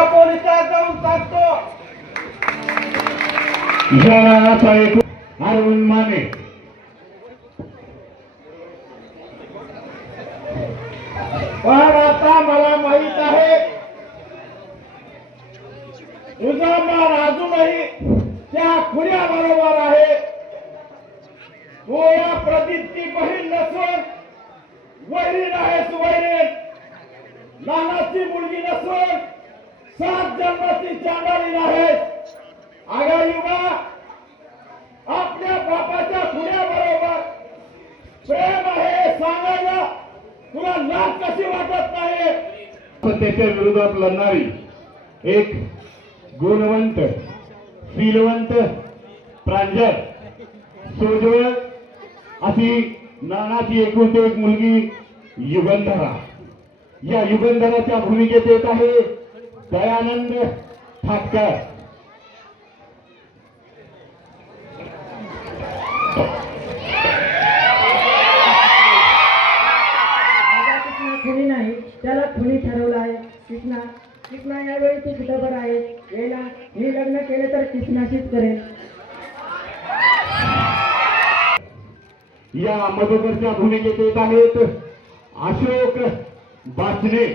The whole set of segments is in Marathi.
या पोलिसात जाऊन सांगतो. जरा ऐकून अरुण माने पण आता मला माहित आहे तुझा मार अजूनही त्या खुल्या बरोबर आहे. तू या प्रदीपची बहीण नसून वैरीण आहेस. वैरीण लहानाची मुलगी नसून 7 जन्माची चांडाळी आहेस. अगं युगा आपल्या बापाच्या खुल्या बरोबर प्रेम आहे सांगायला तुला लाज कशी वाटत नाही. त्याच्या विरोधात लढणारी एक गुणवंत शीलवंत प्रांजळ सोजवळ अशी नानाची एकुलती एक मुलगी युगंधरा. या युगंधराच्या भूमिकेत येत आहे दयानंद ठाककर. खुनी नाही त्याला खुनी ठरवलं आहे. कृष्णा यावेळी ती कुठं आहे. याला मी लग्न केले तर कृष्णाशीच करेल. या मधुकरच्या भूमिकेत येत आहेत अशोक बाचने.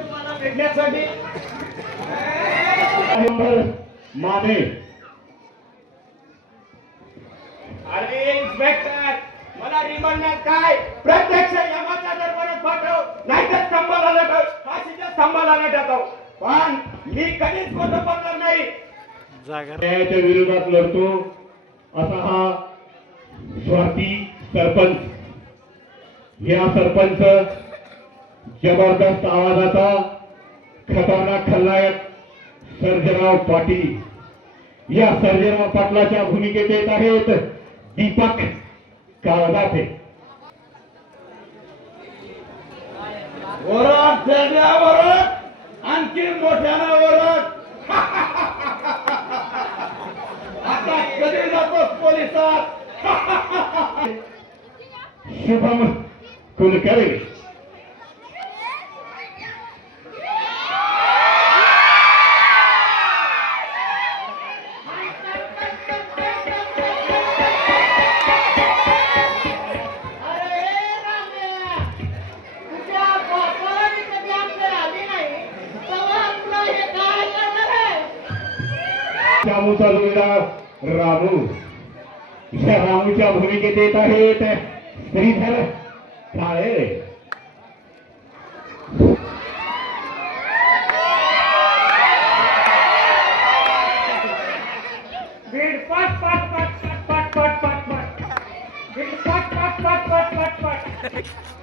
तुम्हाला भेटण्यासाठी माने. अरे इन्स्पेक्टर मला रिमांड काय प्रत्यक्ष यमाच्या दरबारात पाठव नाहीतर स्तंभाला लटव फाशीच्या स्तंभाला लटव. पण मी कधीच खोटं बोलणार नाही. न्यायाच्या विरोधात लढतो असा हा स्वार्थी सरपंच. या सरपंच जबरदस्त आवाजाचा खतरनाक खलनायक सर्जेराव पाटील. या सर्जेराव पाटलाच्या भूमिकेत येत आहेत दीपक काळदाते. वरात वरात आणखी मोठ्यानं वरात. आता कधी जातो पोलिसात. शुभम कुलकर्णी. रामूचा जोडीदार रामू. या रामूच्या भूमिकेत येत आहेत श्रीधर काळे. बीड पट पट पट पट पट पट पट बीड पट पट पट पट पट पट.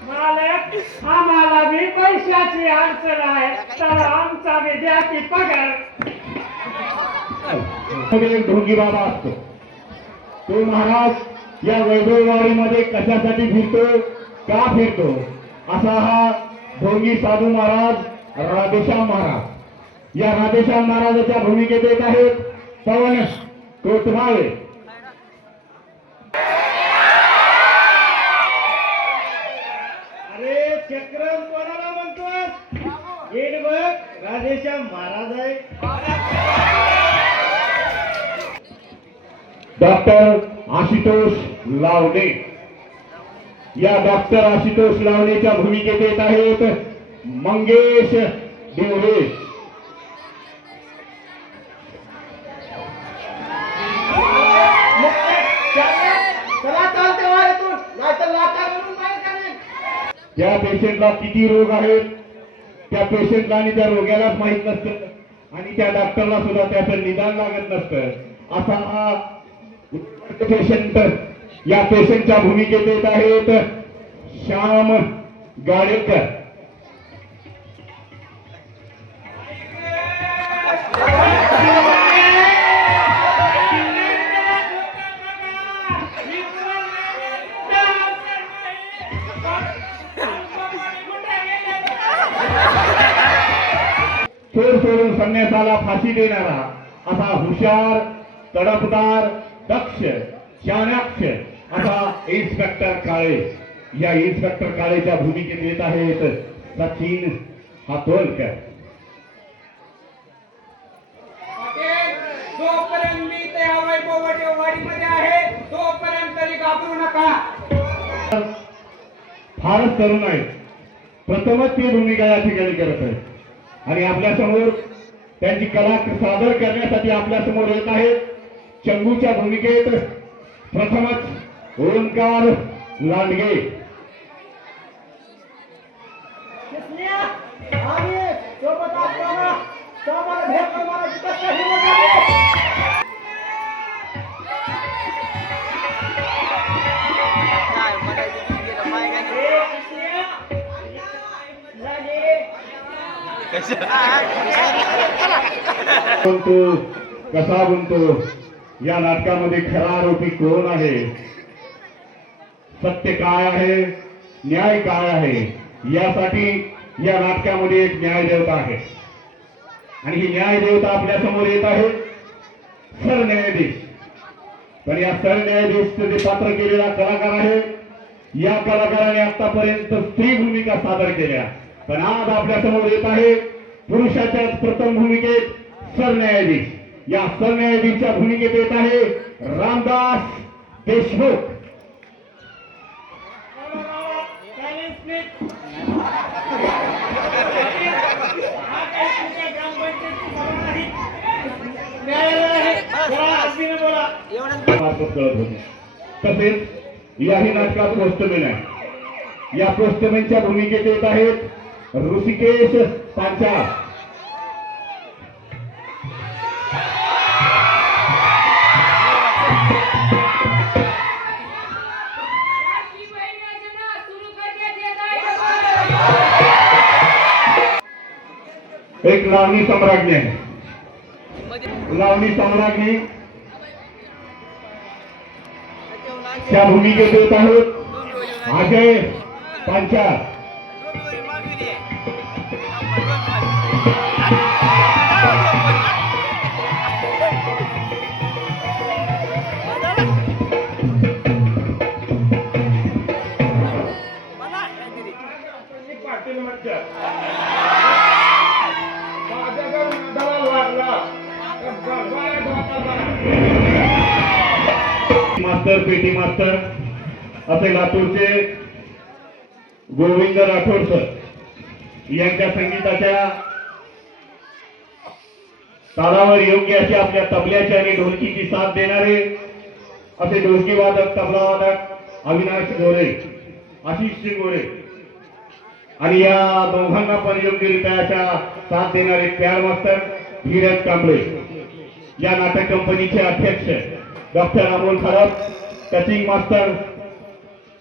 मालक आम्हाला बी पैशाची अडचण आहे तर आमचा विद्यार्थी पगार. एक ढोंगी बाबा असतो तो महाराज या वैभववाडीमध्ये कशासाठी फिरतो का फिरतो असा हा ढोंगी साधू महाराज राधेश्याम महाराज. या राधेश्याम महाराजाच्या भूमिकेत येत आहेत पवन कोतवाळे. अरे चक्रम कोणाला म्हणतोस. नीट बघ राधेश्याम महाराज आहे. डॉक्टर आशुतोष लावणे. या डॉक्टर आशुतोष लावणेच्या भूमिकेत येत आहेत मंगेश देवरे. चला चालते वाऱ्यातून नाहीतर लाटा घालून बाहेर काढेल. त्या पेशंटला किती रोग आहेत त्या पेशंटला आणि त्या रोग्यालाच माहित नसतं आणि त्या डॉक्टरला सुद्धा त्याचं निदान लागत नसतं. असा हा पेशंट. या पेशंटच्या भूमिकेत येत आहेत श्याम गाडेकर. चोर सोडून संन्यासाला फाशी देणारा असा हुशार तडफदार दक्ष चाणाक्ष असा इन्स्पेक्टर काळे. या इन्स्पेक्टर काळेच्या भूमिकेत येत आहेत सचिन हातोलकर. जोपर्यंत मी त्या वाडीमध्ये आहे तोपर्यंत तरी घाबरू नका. फारच तरुण आहेत, प्रथमच ती भूमिका या ठिकाणी करत आहेत आणि आपल्या समोर त्यांची कला सादर करण्यासाठी आपल्या समोर येत आहेत. चंगूच्या भूमिकेत प्रथमच ओंकार लांडगे. सोबत असताना सोबत भेट मला कसं हिंमत आली? बनतो कसा बनतो या नाटकामध्ये खरा आरोपी कोण आहे, सत्य काय आहे, न्याय काय आहे, यासाठी या नाटकामध्ये एक न्यायदेवता आहे आणि ही न्यायदेवता आपल्या समोर येत आहे सरन्यायाधीश. पण या सरन्यायाधीशचं जे पात्र केलेला कलाकार आहे, या कलाकाराने आतापर्यंत स्त्री भूमिका सादर केल्या, पण आज आपल्या समोर येत आहे पुरुषाच्याच प्रथम भूमिकेत सरन्यायाधीश. या सरन्यायाधीशच्या भूमिकेत येत आहे रामदास देशमुख. मार्फत कळत होते. तसेच याही नाटकात पोस्टमॅन आहे. या पोस्टमॅनच्या भूमिकेत येत आहेत ऋषिकेश पांचाळ. एक लावणी सम्राज्ञी आहे. लावणी सम्राज्ञी त्या भूमिकेत येत आहेत अजय पांचाळ. मास्तर पेटी मास्तर असे लातूरचे गोविंद राठोड सर यांच्या संगीताच्या तालावर योग्य अशी आपल्या तबल्याची आणि ढोलकीची साथ देणारे असे ढोलकी वादक तबला वादक अविनाश गोरे, आशिष गोरे आणि या दोघांना पण योग्यरित्या अशा साथ देणारे प्यार मास्तर धीरज कांबळे. या नाटक कंपनीचे अध्यक्ष डॉक्टर अमोल खराब, टचिंग मास्टर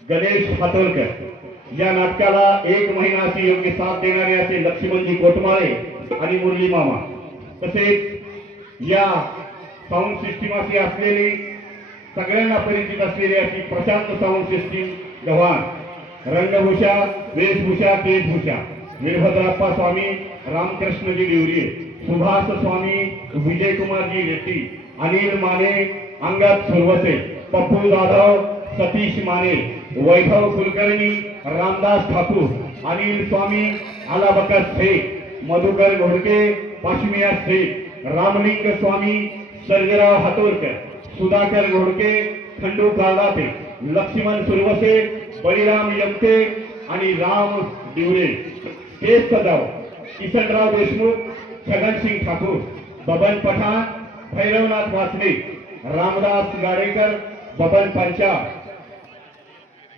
गणेश हातोलकर. या नाटकाला 1 महिना अशी योग्य साथ देणारे असे लक्ष्मणजी कोटमाळे आणि मुरली मामा. तसेच या साऊंड सिस्टीम अशी असलेली सगळ्यांना परिचित असलेली अशी प्रशांत साऊंड सिस्टीम गव्हाण. रंगभूषा, वेशभूषा, केशभूषा वीरभद्राप्पा स्वामी, रामकृष्णजी डिवरी, सुभाष स्वामी, विजयकुमारजी रेड्डी, अनिल माने, अंगद सुरवसे, पप्पू जाधव, सतीश माने, वैभव कुलकर्णी, रामदास ठाकूर, अनिल स्वामी, आलाबकर शेख, मधुकर घोडके, पाशमिया शेख, रामलिंग स्वामी, सर्जेराव हातोरकर, सुधाकर घोडके, खंडू काळदाते, लक्ष्मण सुरवसे, बळीराम यमते आणि राम डिवरे. स्टेज सजाव किसनराव देशमुख, छगनसिंग ठाकूर, बबन पठाण, भैरवनाथ वासने, रामदास गाडेकर, बबन पंचाळ,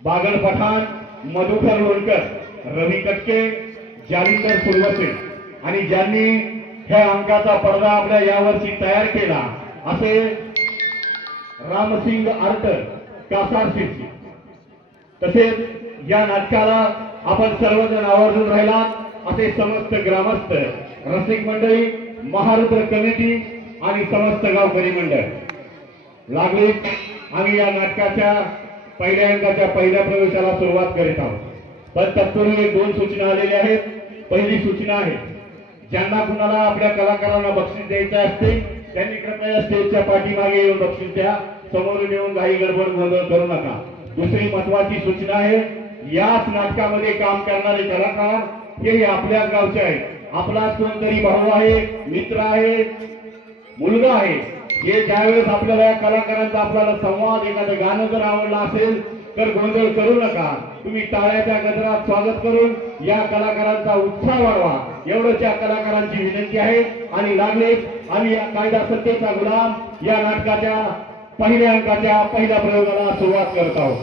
बागल पठाण, मधुकर लोणकर, रवी कटके, जालिंदर सुरवसे आणि ज्यांनी ह्या अंकाचा पडदा आपल्या यावर्षी तयार केला असे रामसिंग आर्ट कासार शिरसी. तसेच या नाटकाला आपण सर्वजण आवर्जून राहिला असे समस्त ग्रामस्थ, रसिक मंडळी, महारुद्र कमिटी आणि समस्त गावकरी मंडळ लागले. आम्ही या नाटकाच्या पहिल्या अंकाच्या पहिल्या प्रवेशाला सुरुवात करीत आहोत. पण तत्पूर्वी 2 सूचना आलेल्या आहेत. पहिली सूचना आहे, ज्यांना कुणाला आपल्या कलाकारांना बक्षीस द्यायचे असते त्यांनी कृपया स्टेजच्या पाठीमागे येऊन बक्षीस द्या. समोरून येऊन काही गडबड गोंधळ करू नका. दुसरी महत्वाची सूचना आहे, याच नाटकामध्ये काम करणारे कलाकार हे आपल्याच गावचे आहेत. आपलाच कोणतरी भाऊ आहे, मित्र आहे, मुलगा आहे. हे ज्यावेळेस आपल्याला या कलाकारांचा आपल्याला संवाद, एखादं गाणं जर आवडलं असेल तर गोंधळ करू नका. तुम्ही टाळ्याच्या गजरात स्वागत करून या कलाकारांचा उत्साह वाढवा, एवढंच या कलाकारांची विनंती आहे. आणि लागले आम्ही या कायदा सत्तेचा गुलाम या नाटकाच्या पहिल्या अंकाच्या पहिल्या प्रयोगाला सुरुवात करत आहोत.